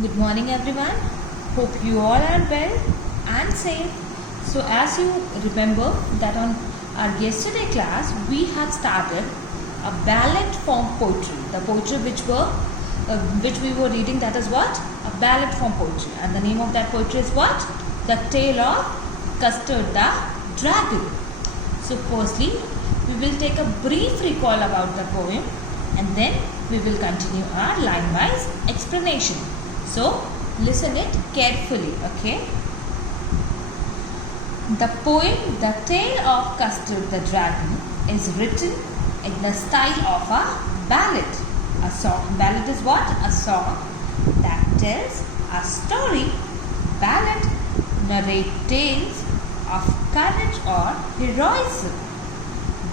Good morning everyone. Hope you all are well and safe. So as you remember that on our yesterday class we had started a ballad form poetry. The poetry which we were reading, that is what? A ballad form poetry. And the name of that poetry is what? The Tale of Custard the Dragon. So firstly we will take a brief recall about the poem and then we will continue our line-wise explanation. So listen it carefully, okay? The poem The Tale of Custard the Dragon is written in the style of a ballad. A song. Ballad is what? A song that tells a story. Ballad narrate tales of courage or heroism.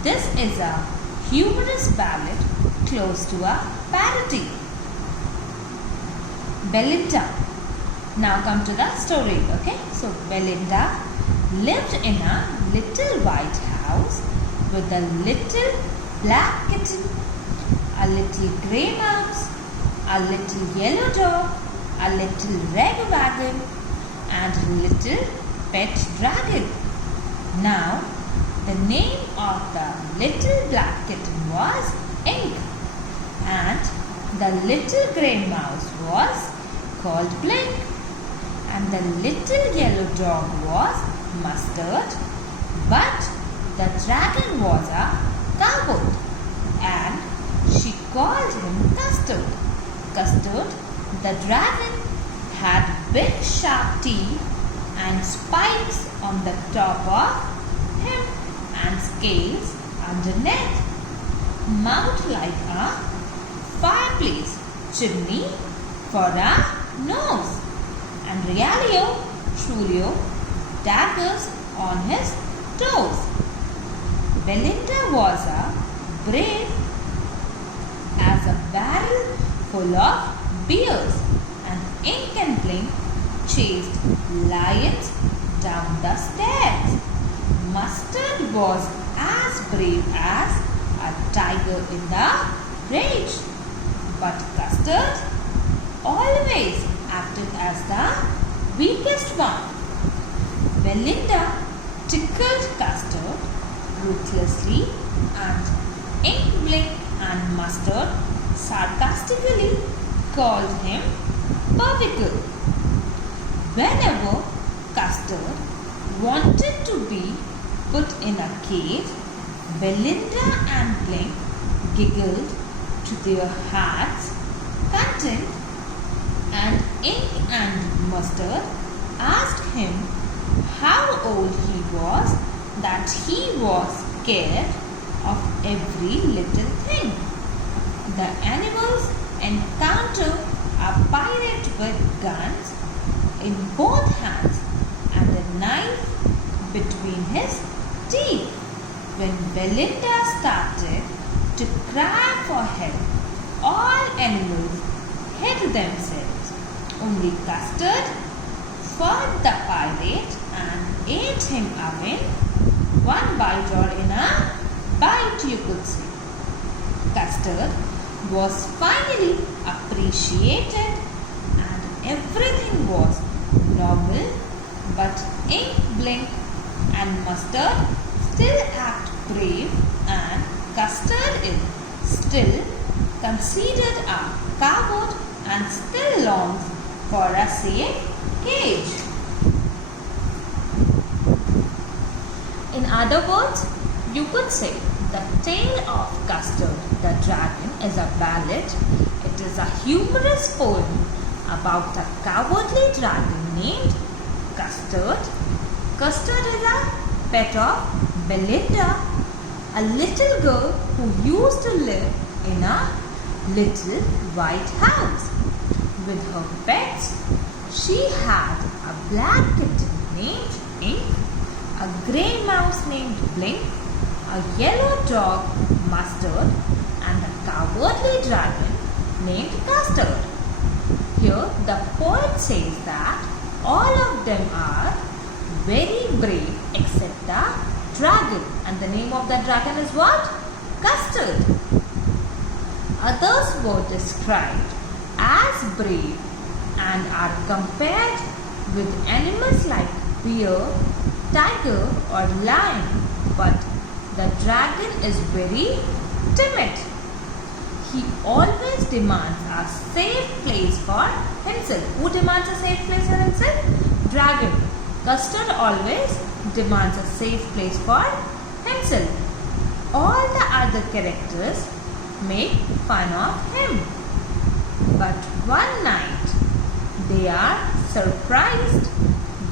This is a humorous ballad close to a parody. Belinda. Now come to the story, okay? So Belinda lived in a little white house with a little black kitten, a little grey mouse, a little yellow dog, a little red wagon, and a little pet dragon. Now, the name of the little black kitten was Ink, and the little grey mouse was called Blink, and the little yellow dog was Mustard, but the dragon was a coward, and she called him Custard. Custard, the dragon, had big sharp teeth and spikes on the top of him and scales underneath, mouth like a fireplace chimney for a nose, and realio, trulio, daggers on his toes. Belinda was a brave as a barrel full of beers, and Ink and Blink chased lions down the stairs. Mustard was as brave as a tiger in the rage, but Custard always acted as the weakest one. Belinda tickled Custard ruthlessly, and Ink, Blink and Mustard sarcastically called him Pervical. Whenever Custard wanted to be put in a cage, Belinda and Blink giggled to their hearts' content, and Ink and Mustard asked him how old he was, that he was scared of every little thing. The animals encounter a pirate with guns in both hands and a knife between his teeth. When Belinda started to cry for help, all animals hid themselves. Only Custard fought the pirate and ate him up in one bite, or in a bite you could say. Custard was finally appreciated and everything was normal, but Ink, Blink and Mustard still act brave, and Custard is still considered a coward and still longs for a safe cage. In other words, you could say the Tale of Custard the Dragon is a ballad. It is a humorous poem about a cowardly dragon named Custard. Custard is a pet of Belinda, a little girl who used to live in a little white house. With her pets, she had a black kitten named Ink, a grey mouse named Blink, a yellow dog Mustard, and a cowardly dragon named Custard. Here the poet says that all of them are very brave except the dragon, and the name of the dragon is what? Custard. Others were described as brave and are compared with animals like bear, tiger or lion. But the dragon is very timid. He always demands a safe place for himself. Who demands a safe place for himself? Dragon. Custard always demands a safe place for himself. All the other characters make fun of him. But one night they are surprised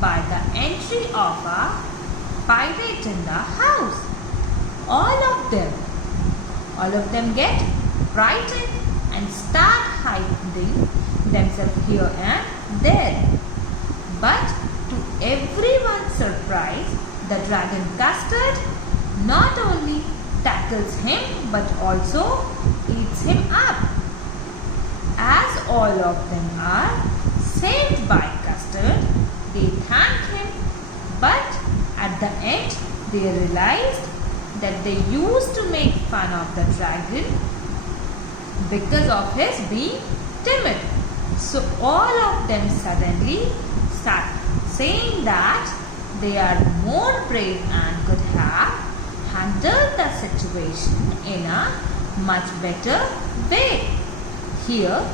by the entry of a pirate in the house. All of them get frightened and start hiding themselves here and there. But to everyone's surprise, the dragon Custard not only tackles him but also eats him up. As all of them are saved by Custard, they thank him, but at the end they realized that they used to make fun of the dragon because of his being timid. So all of them suddenly start saying that they are more brave and could have handled the situation in a much better way. Here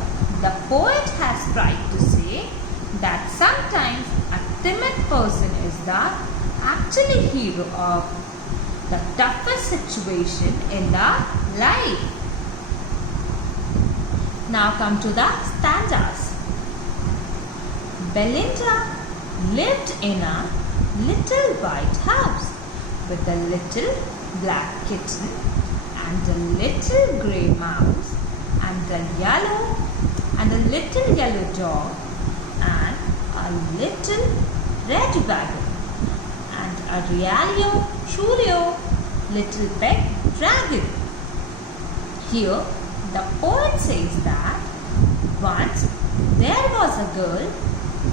the poet has tried to say that sometimes a timid person is the actually hero of the toughest situation in the life. Now come to the stanzas. Belinda lived in a little white house with a little black kitten and a little grey mouse and a little yellow dog and a little red wagon and a truly little pet dragon. Here the poet says that once there was a girl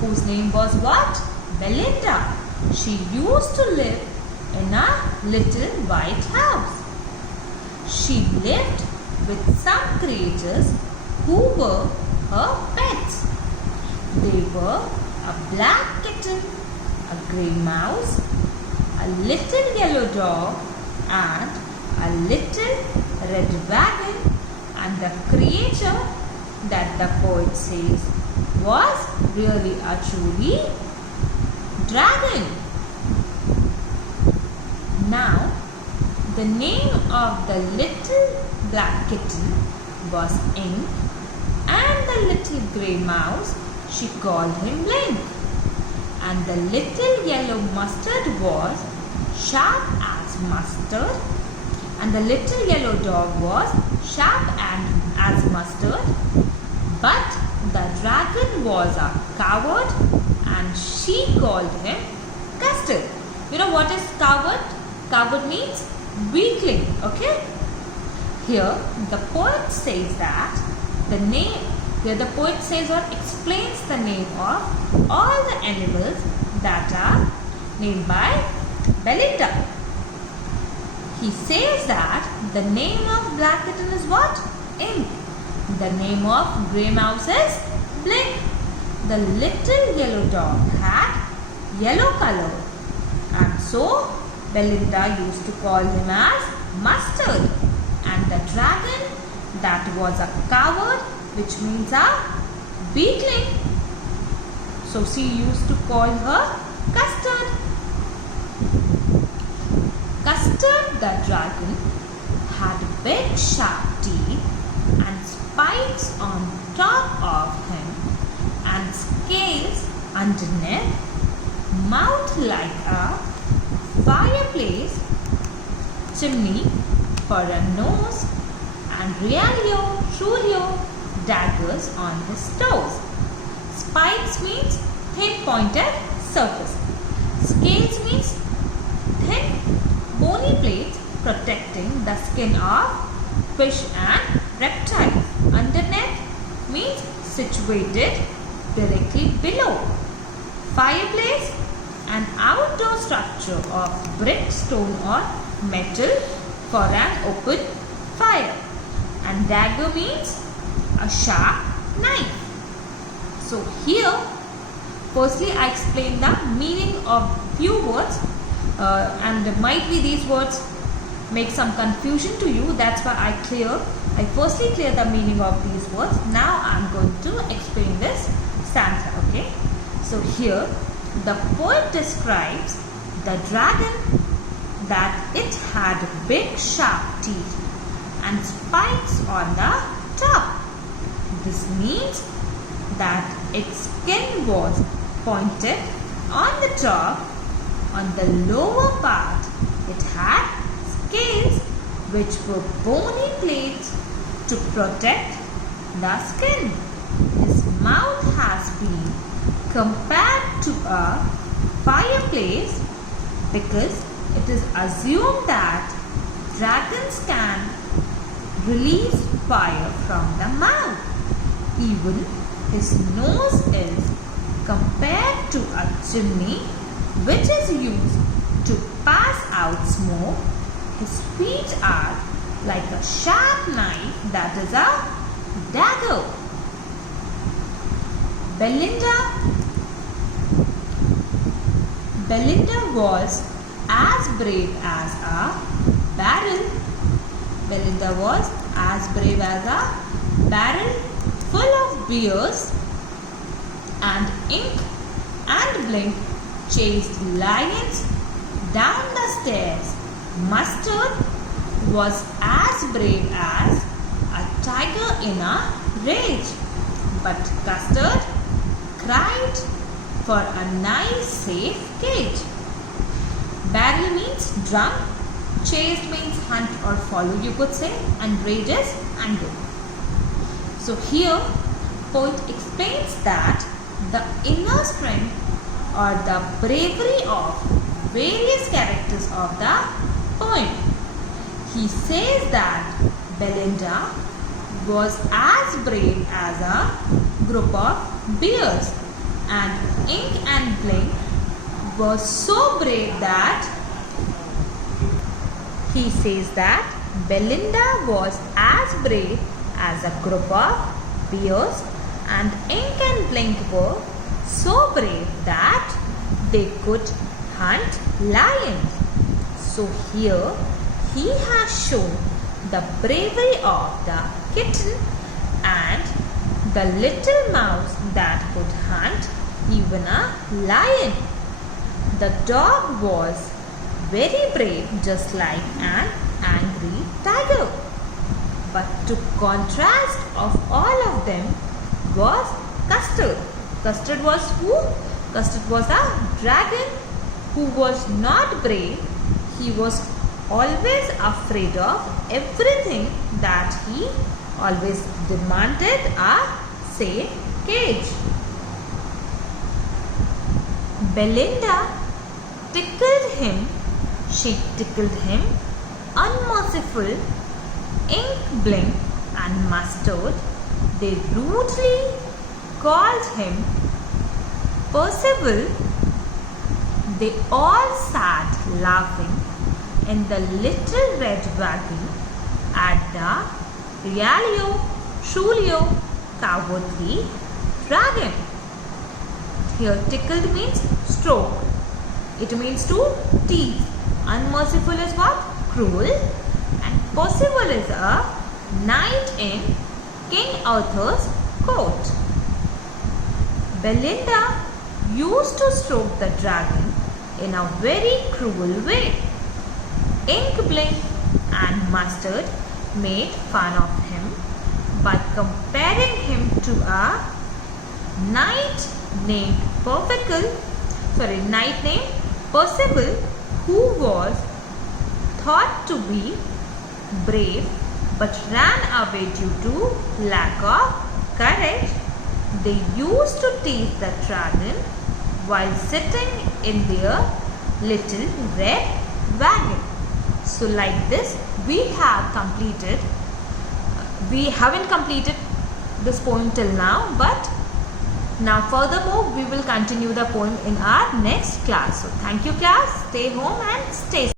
whose name was what? Belinda. She used to live in a little white house. She lived with some creatures who were her pets. They were a black kitten, a grey mouse, a little yellow dog and a little red wagon, and the creature that the poet says was really a truly dragon. Now the name of the little black kitten was Ink, and the little grey mouse, she called him Blink, and the little yellow mustard was Sharp as Mustard, and the little yellow dog was sharp and as mustard. But the dragon was a coward and she called him Custard. You know what is coward? Coward means weakling. Okay. Here the poet says that the poet says or explains the name of all the animals that are named by Belinda. He says that the name of black kitten is what? Ink. The name of grey mouse is Blink. The little yellow dog had yellow color, and so Belinda used to call him as Mustard. And the dragon, that was a coward, which means a weakling. So she used to call her Custard. Custard the dragon had big sharp teeth and spikes on top of him and scales underneath, mouth like a fireplace chimney for a nose, and truly daggers on his toes. Spikes means thin pointed surface. Scales means thin bony plates protecting the skin of fish and reptiles. Underneath means situated directly below. Fireplace, an outdoor structure of brick, stone or metal for an open fire. And dagger means a sharp knife. So here, firstly I explain the meaning of few words, and might be these words make some confusion to you. That's why I firstly clear the meaning of these words. Now I am going to explain this stanza. Okay. So here the poet describes the dragon that it had big sharp teeth and spikes on the top. This means that its skin was pointed on the top. On the lower part it had scales which were bony plates to protect the skin. His mouth has been compared to a fireplace because it is assumed that dragons can release fire from the mouth. Even his nose is compared to a chimney which is used to pass out smoke. His feet are like a sharp knife that is a dagger. Belinda was as brave as a barrel. Belinda was as brave as a barrel full of beers, and ink and blink chased lions down the stairs. Mustard was as brave as a tiger in a rage, but Custard cried for a nice safe cage. Barrel means drum, chased means hunt or follow, you could say, and rage is anger. So here poet explains that the inner strength or the bravery of various characters of the poem. He says that Belinda was as brave as a group of bears, and ink and blink was so brave that he says that Belinda was as brave as a group of bears, and ink and blink were so brave that they could hunt lions. So here he has shown the bravery of the kitten and the little mouse that could hunt even a lion. The dog was very brave, just like an angry tiger. But to contrast of all of them was Custard. Custard was who? Custard was a dragon who was not brave. He was always afraid of everything, that he always demanded a safe cage. Belinda tickled him. She tickled him. Unmerciful, ink, blink and Mustard, they rudely called him Percival. They all sat laughing in the little red wagon at the Realio Trulio Cowardly Dragon. Here tickled means stroke. It means to tease. Unmerciful is what? Cruel. And Percival is a knight in King Arthur's court. Belinda used to stroke the dragon in a very cruel way. Ink, Blink and Mustard made fun of him by comparing him to a knight named Percival, who was thought to be brave but ran away due to lack of courage. They used to tease the dragon while sitting in their little red wagon. So like this, we haven't completed this poem till now, but now furthermore we will continue the poem in our next class. So thank you class, stay home and stay safe.